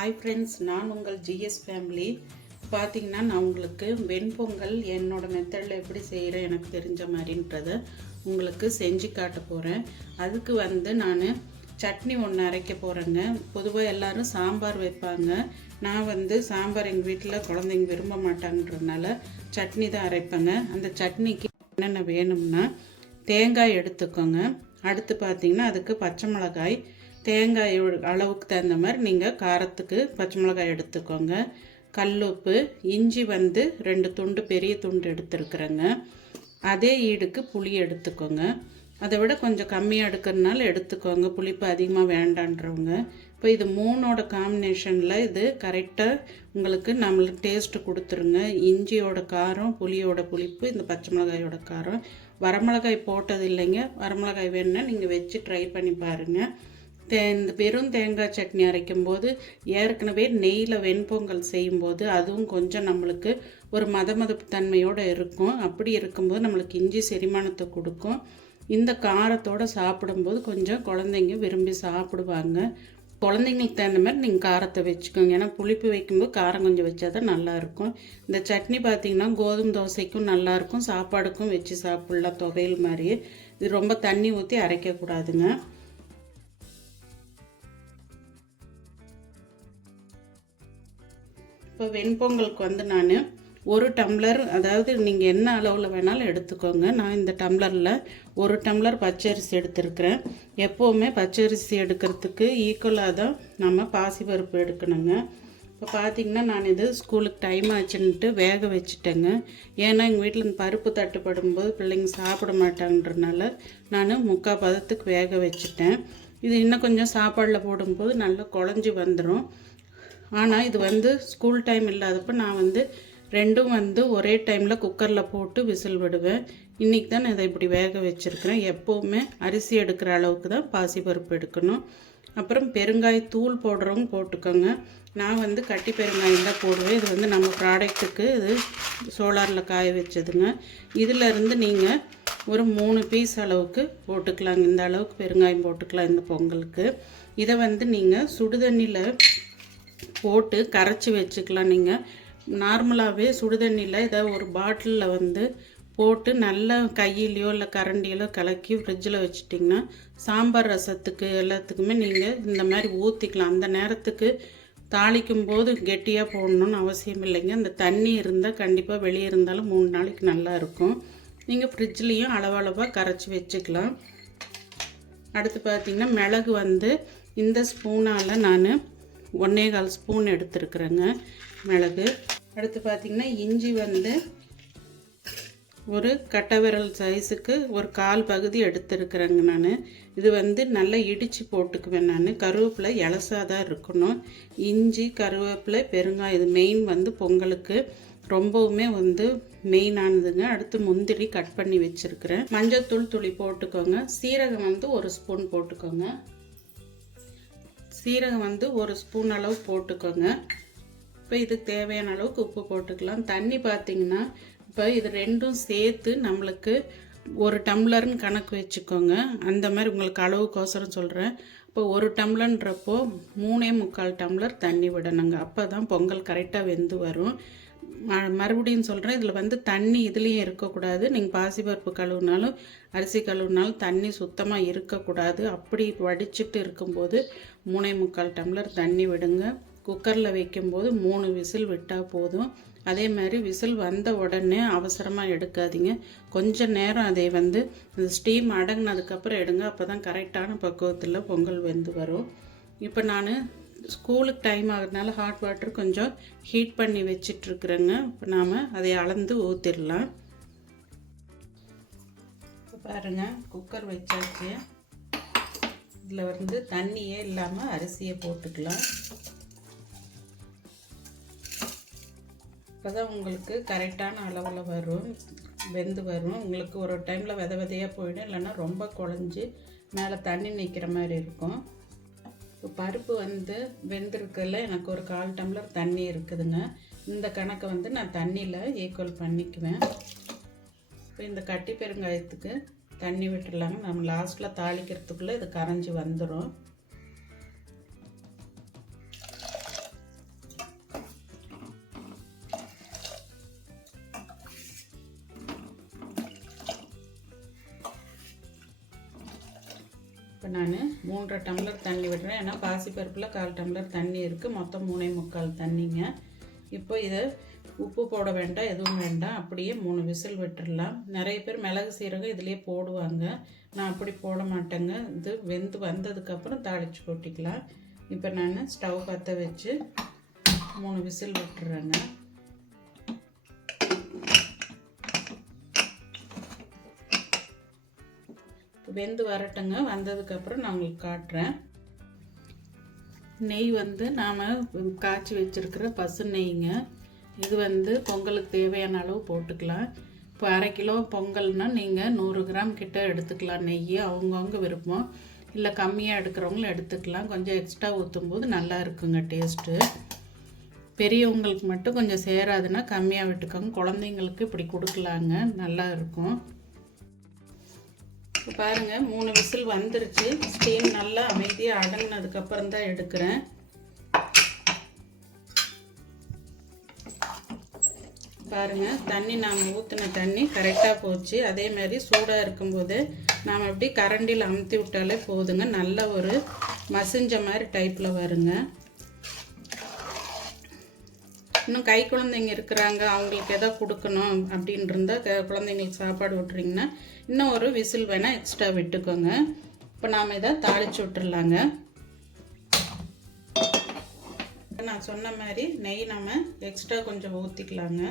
Hi friends நான் உங்கள் GS family பார்த்தீங்கன்னா நான் உங்களுக்கு வெண்பொங்கல் என்னோட மெத்தடில் எப்படி செய்கிறேன் எனக்கு தெரிஞ்ச மாதிரின்றத உங்களுக்கு செஞ்சு காட்ட போகிறேன் அதுக்கு வந்து நான் சட்னி ஒன்று அரைக்க போகிறேங்க பொதுவாக எல்லோரும் சாம்பார் வைப்பாங்க. நான் வந்து சாம்பார் எங்கள் வீட்டில் குழந்தைங்க விரும்ப மாட்டாங்கன்றதுனால சட்னி தான் அரைப்பேங்க. அந்த சட்னிக்கு என்னென்ன வேணும்னா தேங்காய் எடுத்துக்கோங்க. அடுத்து பார்த்திங்கன்னா அதுக்கு பச்சை மிளகாய் தேங்காய் அளவுக்கு தகுந்த மாதிரி நீங்கள் காரத்துக்கு பச்சை மிளகாய் எடுத்துக்கோங்க. கல்லுப்பு இஞ்சி வந்து ரெண்டு துண்டு பெரிய துண்டு எடுத்துருக்குறேங்க. அதே ஈடுக்கு புளி எடுத்துக்கோங்க. அதை விட கொஞ்சம் கம்மியாக எடுக்கிறதுனால எடுத்துக்கோங்க. புளிப்பு அதிகமாக வேண்டான்றவங்க. இப்போ இது மூணோட காம்பினேஷனில் இது கரெக்டாக உங்களுக்கு நம்மளுக்கு டேஸ்ட்டு கொடுத்துருங்க. இஞ்சியோட காரம் புளியோட புளிப்பு இந்த பச்சை மிளகாயோட காரம். வரமிளகாய் போட்டது இல்லைங்க. வரமிளகாய் வேணுன்னா நீங்கள் வச்சு ட்ரை பண்ணி பாருங்கள் தே இந்த வெறும் தேங்காய் சட்னி அரைக்கும் போது ஏற்கனவே நெய்யில் வெண்பொங்கல் செய்யும்போது அதுவும் கொஞ்சம் நம்மளுக்கு ஒரு மத மதப்பு தன்மையோடு இருக்கும். அப்படி இருக்கும்போது நம்மளுக்கு இஞ்சி செரிமானத்தை கொடுக்கும். இந்த காரத்தோடு சாப்பிடும்போது கொஞ்சம் குழந்தைங்க விரும்பி சாப்பிடுவாங்க. குழந்தைங்களுக்கு தகுந்த மாதிரி நீங்கள் காரத்தை வச்சுக்கோங்க. ஏன்னா புளிப்பு வைக்கும்போது காரம் கொஞ்சம் வச்சா தான் நல்லாயிருக்கும் இந்த சட்னி பார்த்திங்கன்னா கோதுமை தோசைக்கும் நல்லாயிருக்கும் சாப்பாடுக்கும் வச்சு சாப்பிட்லாம் துவையல் மாதிரி இது ரொம்ப தண்ணி ஊற்றி அரைக்கக்கூடாதுங்க. இப்போ வெண்பொங்கலுக்கு வந்து நான் ஒரு டம்ளர் அதாவது நீங்கள் என்ன அளவில் வேணாலும் எடுத்துக்கோங்க. நான் இந்த டம்ளரில் ஒரு டம்ளர் பச்சரிசி எடுத்திருக்கிறேன். எப்போவுமே பச்சரிசி எடுக்கிறதுக்கு ஈக்குவலாக தான் நம்ம பாசிப்பருப்பு எடுக்கணுங்க. இப்போ பார்த்தீங்கன்னா நான் இது ஸ்கூலுக்கு டைம் ஆச்சுன்ட்டு வேக வச்சுட்டேங்க. ஏன்னா எங்கள் வீட்டில் இந்த பருப்பு தட்டுப்படும் போது பிள்ளைங்க சாப்பிட மாட்டாங்கன்றனால நான் முக்கால் பதத்துக்கு வேக வச்சுட்டேன். இது இன்னும் கொஞ்சம் சாப்பாடில் போடும்போது நல்லா குழஞ்சி வந்துடும் ஆனால் இது வந்து ஸ்கூல் டைம் இல்லாதப்போ நான் வந்து ரெண்டும் வந்து ஒரே டைமில் குக்கரில் போட்டு விசில் விடுவேன். இன்றைக்கி தான் நான் இதை இப்படி வேக வச்சுருக்கிறேன். எப்போவுமே அரிசி எடுக்கிற அளவுக்கு தான் பாசிப்பருப்பு எடுக்கணும். அப்புறம் பெருங்காய தூள் போடுறவங்க போட்டுக்கோங்க. நான் வந்து கட்டி பெருங்காயம் தான் போடுவேன். இது வந்து நம்ம ப்ராடக்ட்டுக்கு இது சோலாரில் காய வச்சதுங்க. இதிலருந்து நீங்கள் ஒரு மூணு பீஸ் அளவுக்கு போட்டுக்கலாங்க. இந்த அளவுக்கு பெருங்காயம் போட்டுக்கலாம் இந்த பொங்கலுக்கு. இதை வந்து நீங்கள் சுடுதண்ணியில் போட்டு கரைச்சி வச்சுக்கலாம் நீங்கள் நார்மலாகவே சுடுதண்ணியில் இதை ஒரு பாட்டிலில் வந்து போட்டு நல்லா கையிலையோ இல்லை கரண்டியிலோ கலக்கி ஃப்ரிட்ஜில் வச்சுட்டிங்கன்னா சாம்பார் ரசத்துக்கு எல்லாத்துக்குமே நீங்கள் இந்த மாதிரி ஊற்றிக்கலாம் அந்த நேரத்துக்கு தாளிக்கும் போது கெட்டியாக போடணும்னு அவசியம் இல்லைங்க. அந்த தண்ணி இருந்தால் கண்டிப்பாக வெளியே இருந்தாலும் மூணு நாளைக்கு நல்லா இருக்கும். நீங்கள் ஃப்ரிட்ஜ்லேயும் அளவளவாக கரைச்சி வச்சுக்கலாம். அடுத்து பார்த்திங்கன்னா மிளகு வந்து இந்த ஸ்பூனால் நான் ஒன்றே கால் ஸ்பூன் எடுத்துருக்குறேங்க மிளகு. அடுத்து பார்த்திங்கன்னா இஞ்சி வந்து ஒரு கட்டை விரல் சைஸுக்கு ஒரு கால் பகுதி எடுத்துருக்குறேங்க நான். இது வந்து நல்லா இடித்து போட்டுக்குவேன் நான். கருவேப்பிலை இலசாக தான் இருக்கணும். இஞ்சி கருவேப்பிலை பெருங்காயம் இது மெயின் வந்து பொங்கலுக்கு ரொம்பவுமே வந்து மெயினானதுங்க அடுத்து முந்திரி கட் பண்ணி வச்சுருக்கிறேன். மஞ்சத்தூள் துளி போட்டுக்கோங்க. சீரகம் வந்து ஒரு ஸ்பூன் போட்டுக்கோங்க. சீரகம் வந்து ஒரு ஸ்பூன் அளவு போட்டுக்கோங்க. இப்போ இதுக்கு தேவையான அளவுக்கு உப்பு போட்டுக்கலாம். தண்ணி பார்த்தீங்கன்னா இப்போ இது ரெண்டும் சேர்த்து நம்மளுக்கு ஒரு டம்ளர்னு கணக்கு வச்சுக்கோங்க. அந்த மாதிரி உங்களுக்கு அளவுக்கோசரம் சொல்கிறேன் இப்போ ஒரு டம்ளர்ன்றப்போ மூணே முக்கால் டம்ளர் தண்ணி விடணுங்க. அப்போ தான் பொங்கல் கரெக்டாக வெந்து வரும். மறுபடியும் சொல்கிறேன் இதில் வந்து தண்ணி இதுலேயும் இருக்கக்கூடாது. நீங்கள் பாசிப்பருப்பு கழுவுனாலும் அரிசி கழுவுனாலும் தண்ணி சுத்தமாக இருக்கக்கூடாது. அப்படி வடிச்சிட்டு இருக்கும்போது மூணே முக்கால் டம்ளர் தண்ணி விடுங்க. குக்கரில் வைக்கும்போது மூணு விசில் விட்டால் போதும். அதே மாதிரி விசில் வந்த உடனே அவசரமாக எடுக்காதீங்க. கொஞ்சம் நேரம் அதை வந்து இந்த ஸ்டீம் அடங்கினதுக்கப்புறம் எடுங்க. அப்போ தான் கரெக்டான பக்குவத்தில் பொங்கல் வெந்து வரும். இப்போ நான் ஸ்கூலுக்கு டைம் ஆகிறதுனால ஹாட் வாட்டர் கொஞ்சம் ஹீட் பண்ணி வச்சிட்ருக்குறேங்க இப்போ நாம் அதை அளந்து ஊற்றிடலாம் இப்போ பாருங்கள் குக்கர் வச்சாச்சு. இதில் வந்து தண்ணியே இல்லாமல் அரிசியை போட்டுக்கலாம். இப்போ தான் உங்களுக்கு கரெக்டான அளவில் வரும் வெந்து வரும். உங்களுக்கு ஒரு டைமில் வித விதையாக போயிடும். இல்லைன்னா ரொம்ப குழஞ்சி மேலே தண்ணி நிற்கிற மாதிரி இருக்கும். பருப்பு வந்து வெந்திருக்கல எனக்கு ஒரு கால் டம்ளர் தண்ணி இருக்குதுங்க. இந்த கணக்கை வந்து நான் தண்ணியில் ஈக்குவல் பண்ணிக்குவேன். இப்போ இந்த கட்டி பெருங்காயத்துக்கு தண்ணி விட்டுடலாங்க. நம்ம லாஸ்ட்டில் தாளிக்கிறதுக்குள்ளே இது கரைஞ்சி வந்துடும் இப்போ நான் மூன்றரை டம்ளர் தண்ணி விடுறேன். ஏன்னா பாசிப்பருப்பில் கால் டம்ளர் தண்ணி இருக்குது மொத்தம் மூணே முக்கால் தண்ணிங்க. இப்போ இதை உப்பு போட வேண்டாம் எதுவும் வேண்டாம். அப்படியே மூணு விசில் விட்டுடலாம் நிறைய பேர் மிளகு சீரகம் இதுலேயே போடுவாங்க. நான் அப்படி போட மாட்டேங்க. இது வெந்து வந்ததுக்கப்புறம் தாளித்து கொட்டிக்கலாம். இப்போ நான் ஸ்டவ் பற்ற வச்சு மூணு விசில் விட்டுறேங்க. வெந்து வரட்டுங்க. வந்ததுக்கப்புறம் நான் உங்களுக்கு காட்டுறேன். நெய் வந்து நாம் காய்ச்சி வச்சுருக்கிற பசு நெய்ங்க. இது வந்து பொங்கலுக்கு தேவையான அளவு போட்டுக்கலாம். இப்போ அரை கிலோ பொங்கல்னால் நீங்கள் நூறு கிராம் கிட்ட எடுத்துக்கலாம் நெய் அவங்கவுங்க விருப்பம். இல்லை கம்மியாக எடுக்கிறவங்களும் எடுத்துக்கலாம். கொஞ்சம் எக்ஸ்ட்ரா ஊற்றும் போது நல்லா இருக்குங்க டேஸ்ட்டு பெரியவங்களுக்கு மட்டும் கொஞ்சம் சேராதுன்னா கம்மியாக விட்டுக்கோங்க. குழந்தைங்களுக்கு இப்படி கொடுக்கலாங்க. நல்லா இருக்கும். இப்போ பாருங்கள் மூணு விசில் வந்துருச்சு. ஸ்டீம் நல்லா அமைதியாக அடங்கினதுக்கப்புறம் தான் எடுக்கிறேன். பாருங்கள் தண்ணி நாம் ஊற்றின தண்ணி கரெக்டாக போச்சு. அதே மாதிரி சூடாக இருக்கும்போது நாம் எப்படி கரண்டியில் அமுத்தி விட்டாலே போதுங்க. நல்ல ஒரு மசிஞ்ச மாதிரி டைப்பில் வருங்க. இன்னும் கை குழந்தைங்க இருக்கிறாங்க அவங்களுக்கு எதோ கொடுக்கணும் அப்படின்னு இருந்தால் க குழந்தைங்களுக்கு சாப்பாடு விட்றீங்கன்னா இன்னும் ஒரு விசில் வேணால் எக்ஸ்ட்ரா விட்டுக்கோங்க. இப்போ நாம் இதை தாளித்து விட்டுடலாங்க நான் சொன்ன மாதிரி நெய் நம்ம எக்ஸ்ட்ரா கொஞ்சம் ஊற்றிக்கலாங்க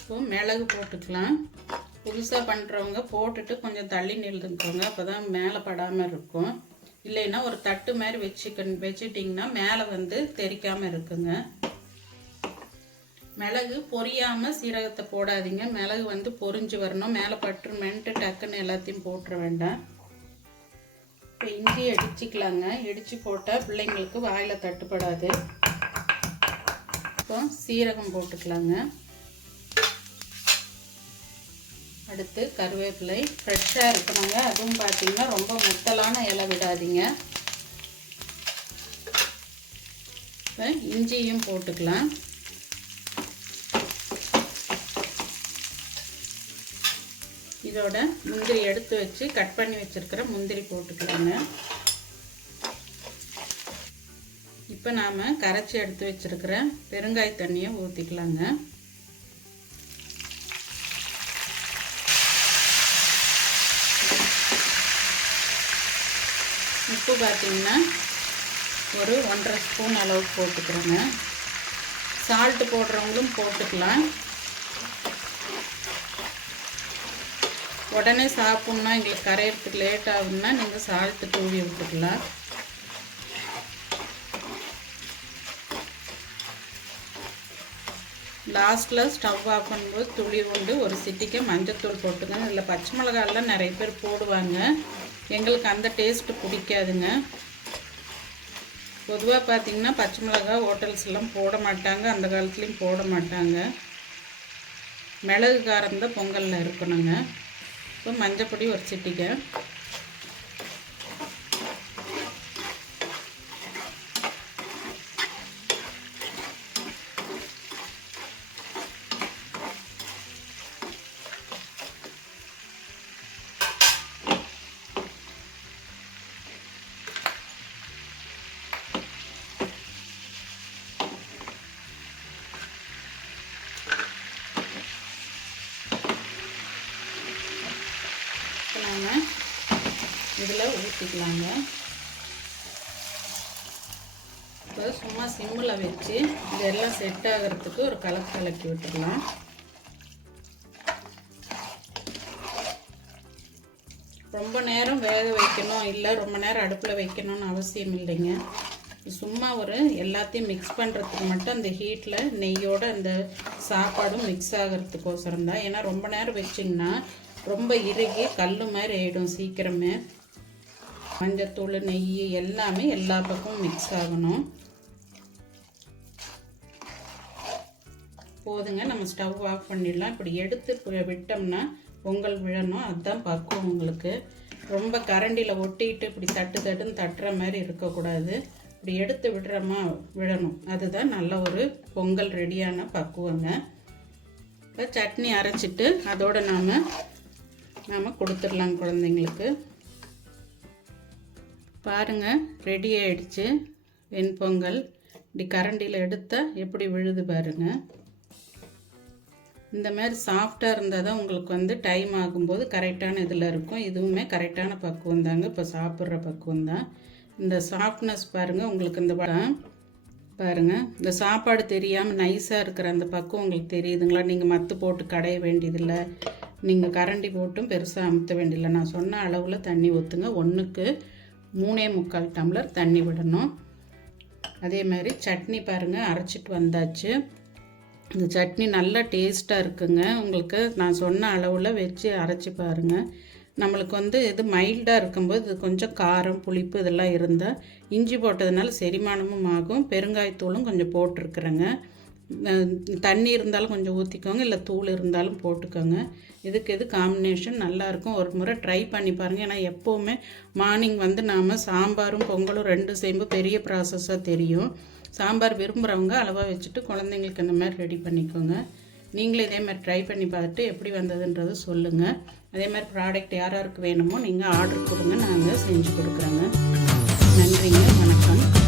இப்போ மிளகு போட்டுக்கலாம். புதுசாக பண்ணுறவங்க போட்டுட்டு கொஞ்சம் தள்ளி நிறுத்துக்கோங்க அப்போ தான் மேலே படாமல் இருக்கும். இல்லைன்னா ஒரு தட்டு மாதிரி வச்சுக்க வச்சுட்டிங்கன்னா மேலே வந்து தெரிக்காமல் இருக்குங்க. மிளகு பொரியாமல் சீரகத்தை போடாதீங்க. மிளகு வந்து பொரிஞ்சு வரணும். மேலே பட்டுருமென்ட்டு டக்குன்னு எல்லாத்தையும் போட்டுற வேண்டாம். இப்போ இஞ்சி அடிச்சுக்கலாங்க. இடித்து போட்டால் பிள்ளைங்களுக்கு வாயில் தட்டுப்படாது. இப்போ சீரகம் போட்டுக்கலாங்க. அடுத்து கருவேப்பிலை ஃப்ரெஷ்ஷாக இருக்கணுங்க. அதுவும் பார்த்தீங்கன்னா ரொம்ப முத்தலான இலை விடாதீங்க. இப்போ இஞ்சியும் போட்டுக்கலாம். இதோட முந்திரி எடுத்து வச்சு கட் பண்ணி வச்சுருக்கிற முந்திரி போட்டுக்கலாங்க. இப்போ நாம் கரைச்சி எடுத்து வச்சுருக்கிற பெருங்காய தண்ணியை ஊற்றிக்கலாங்க உப்பு பார்த்திங்கன்னா ஒரு ஒன்றரை ஸ்பூன் அளவுக்கு போட்டுக்கிறோங்க. சால்ட்டு போடுறவங்களும் போட்டுக்கலாம். உடனே சாப்பிட்ணுன்னா எங்களுக்கு கரையிறதுக்கு லேட் ஆகுன்னா நீங்கள் சால்ட்டு தூவி விட்டுக்கலாம். லாஸ்ட்டில் ஸ்டவ் ஆஃப் பண்ணும்போது துளி உண்டு ஒரு சிட்டிக்கு மஞ்சத்தூள் போட்டுங்க இதில் பச்சை மிளகாலாம் நிறைய பேர் போடுவாங்க. எங்களுக்கு அந்த டேஸ்ட்டு பிடிக்காதுங்க. பொதுவாக பார்த்திங்கன்னா பச்சை மிளகா ஹோட்டல்ஸ்லாம் போட மாட்டாங்க. அந்த காலத்துலேயும் போட மாட்டாங்க. மிளகு காரம் தான் பொங்கலில் இருக்கணுங்க. இப்போ மஞ்சப்பொடி ஒரு சிட்டிக்கை நாம் இதில் ஊற்றிக்கலாங்க. இப்போ சும்மா சிம்மில் வச்சு இதெல்லாம் செட் ஆகிறதுக்கு ஒரு கலக்கு கலக்கி விட்டுக்கலாம் ரொம்ப நேரம் வேக வைக்கணும் இல்லை ரொம்ப நேரம் அடுப்பில் வைக்கணும்னு அவசியம் இல்லைங்க. சும்மா ஒரு எல்லாத்தையும் மிக்ஸ் பண்ணுறதுக்கு மட்டும் அந்த ஹீட்டில் நெய்யோட அந்த சாப்பாடும் மிக்ஸ் ஆகிறதுக்கோசரம் தான். ஏன்னா ரொம்ப நேரம் வச்சிங்கன்னா ரொம்ப இறுகி கல் மாதிரி ஆகிடும் சீக்கிரமே. மஞ்சத்தூள் நெய் எல்லாமே எல்லா பக்கமும் மிக்ஸ் ஆகணும். போதுங்க நம்ம ஸ்டவ் ஆஃப் பண்ணிடலாம். இப்படி எடுத்து விட்டோம்னா பொங்கல் விழணும். அதுதான் பக்குவம் உங்களுக்கு. ரொம்ப கரண்டியில் ஒட்டிட்டு இப்படி தட்டு தட்டுன்னு தட்டுற மாதிரி இருக்கக்கூடாது. இப்படி எடுத்து விடுறோமா விழணும் அதுதான் நல்ல ஒரு பொங்கல் ரெடியான பக்குவங்க. இப்போ சட்னி அரைச்சிட்டு அதோடு நாம் நாம் கொடுத்துடலாம் குழந்தைங்களுக்கு. பாருங்கள் ரெடி ஆயிடுச்சு. வெண்பொங்கல் இப்படி கரண்டியில் எடுத்தால் எப்படி விழுது பாருங்கள் இந்த மாதிரி சாஃப்டாக இருந்தால் தான் உங்களுக்கு வந்து டைம் ஆகும்போது கரெக்டான இதில் இருக்கும். இதுவுமே கரெக்டான பக்குவம் தாங்க. இப்போ சாப்பிட்ற பக்குவம் தான். இந்த சாஃப்ட்னஸ் பாருங்கள் உங்களுக்கு இந்த படம் பாருங்கள் இந்த சாப்பாடு தெரியாமல் நைஸாக இருக்கிற அந்த பக்குவம் உங்களுக்கு தெரியுதுங்களா? நீங்கள் மத்து போட்டு கடைய வேண்டியதில்லை. நீங்கள் கரண்டி போட்டும் பெருசாக அமுத்த வேண்டியதில்லை. நான் சொன்ன அளவில் தண்ணி ஊற்றுங்க ஒன்றுக்கு மூணே முக்கால் டம்ளர் தண்ணி விடணும். அதே மாதிரி சட்னி பாருங்கள் அரைச்சிட்டு வந்தாச்சு. இந்த சட்னி நல்லா டேஸ்ட்டாக இருக்குங்க. உங்களுக்கு நான் சொன்ன அளவில் வச்சு அரைச்சி பாருங்கள் நம்மளுக்கு வந்து இது மைல்டாக இருக்கும்போது இது கொஞ்சம் காரம் புளிப்பு இதெல்லாம் இருந்தால் இஞ்சி போட்டதுனால செரிமானமும் ஆகும். பெருங்காயத்தூளும் கொஞ்சம் போட்டிருக்குறேங்க. தண்ணி இருந்தாலும் கொஞ்சம் ஊற்றிக்கோங்க இல்லை தூள் இருந்தாலும் போட்டுக்கோங்க. இதுக்கு இது காம்பினேஷன் நல்லாயிருக்கும் ஒரு முறை ட்ரை பண்ணி பாருங்கள் ஏன்னா எப்போவுமே மார்னிங் வந்து நாம் சாம்பாரும் பொங்கலும் ரெண்டு சேம்பு பெரிய ப்ராசஸாக தெரியும். சாம்பார் விரும்புகிறவங்க அளவாக வச்சுட்டு குழந்தைங்களுக்கு இந்த மாதிரி ரெடி பண்ணிக்கோங்க. நீங்களும் இதே மாதிரி ட்ரை பண்ணி பார்த்துட்டு எப்படி வந்ததுன்றது சொல்லுங்கள் அதே மாதிரி ப்ராடக்ட் யார் யாருக்கு வேணுமோ நீங்கள் ஆர்டர் கொடுங்க. நாங்கள் செஞ்சு கொடுக்குறோங்க. நன்றிங்க. வணக்கம்.